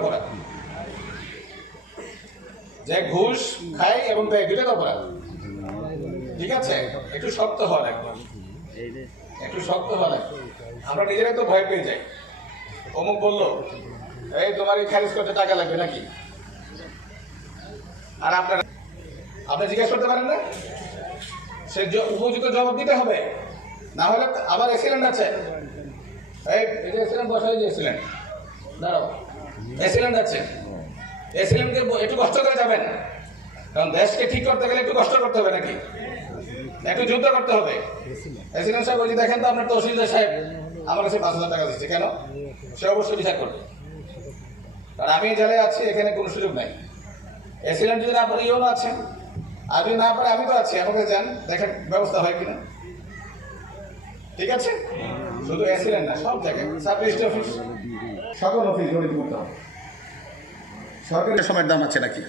অপরাধ যে ঘুষ খায় এবং দেয় দুটো অপরাধ ঠিক আছে? একটু শক্ত হওয়া লাগবে একটু শক্ত হওয়া লাগবে আমরা নিজেরাই তো ভয় পেয়ে যাই। অমুক বলল, এই, তোমার এই খারিজ করতে টাকা লাগবে নাকি? আর আপনার আপনি জিজ্ঞেস করতে পারেন না? সে উপযুক্ত জবাব দিতে হবে। না হলে আবার এক্সিলেন্ট আছে। এই এক্সিলেন্ট বসাই এক্সিলেন্ট দাঁড়াও। এক্সিলেন্ট আছে। এক্সিলেন্টকে একটু কষ্ট করে যাবেন। কারণ দেশকে ঠিক করতে গেলে একটু কষ্ট করতে হবে নাকি? একটু যুদ্ধ করতে হবে। এক্সিলেন্ট সাহেব যে দেখেন তো আপনার তহসিলদার সাহেব, আমার কাছে পাঁচ হাজার টাকা দিচ্ছে। কেন? সে অবশ্যই বিচার করবে। কারণ আমি জেলে আছি, এখানে কোনো সুযোগ নাই। এক্সিলেন্ট যদি না পারে, ইউনো আছে আর যদি না পারে, আমি তো আছি। আমাকে যান দেখেন, ব্যবস্থা হয় কিনা। ঠিক আছে? শুধু অ্যাসিলেন্ট না, সব জায়গায়। সাব অফিস সকল অফিস জড়িত করতে হবে। সরকারের সময়ের দাম আছে নাকি?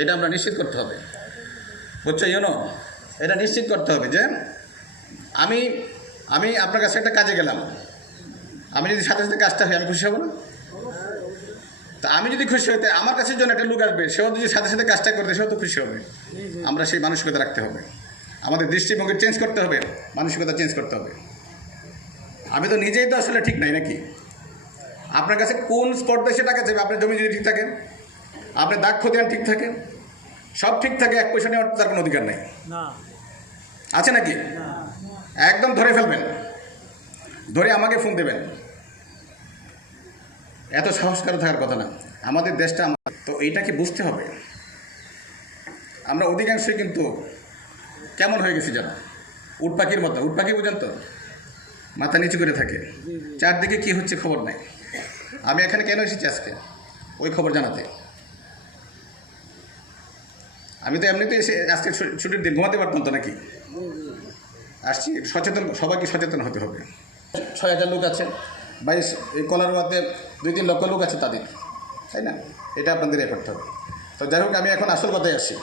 এটা আমরা নিশ্চিত করতে হবে। বুঝছ, ইউনো? এটা নিশ্চিত করতে হবে যে আমি আমি আপনার কাছে একটা কাজে গেলাম। আমি যদি সাথে সাথে কাজটা হয়, আমি খুশি হব না? তা আমি যদি খুশি হইতে আমার কাছে জন্য একটা লোক আসবে। সেও যদি সাথে সাথে কাজটা করবে সেও তো খুশি হবে। আমরা সেই মানসিকতা রাখতে হবে। আমাদের দৃষ্টিভঙ্গি চেঞ্জ করতে হবে মানসিকতা চেঞ্জ করতে হবে। আমি তো নিজেই তো আসলে ঠিক নাই নাকি? আপনার কাছে কোন স্পর্ধে সে টাকা চাইবে আপনার জমি যদি ঠিক থাকে আপনার দাগ খতিয়ান ঠিক থাকে সব ঠিক থাকে এক পয়সা নেওয়ার তার কোনো অধিকার নেই। আছে নাকি? একদম ধরে ফেলবেন। ধরে আমাকে ফোন দেবেন। এত সাহসকার থাকার কথা না। আমাদের দেশটা তো এইটাকে বুঝতে হবে? আমরা অধিকাংশই কিন্তু কেমন হয়ে গেছি জানো? উট পাখির মতো উট পাখি বুঝেন তো মাথা নিচু করে থাকে। চারদিকে কি হচ্ছে খবর নাই। আমি এখানে কেন এসেছি আজকে? ওই খবর জানাতে। আমি তো এমনিতে এসে আজকে ছুটির দিন ঘুমাতে পারতাম তো নাকি? আসছি সচেতন সবাইকে সচেতন হতে হবে। ছয় হাজার লোক আছে বাইশ এই কলার কলারোয়াতে দুই তিন লক্ষ লোক আছে তাদের তাই না? এটা আপনাদের এ করতে হবে। তো যাই হোক আমি এখন আসল কথায় আসছি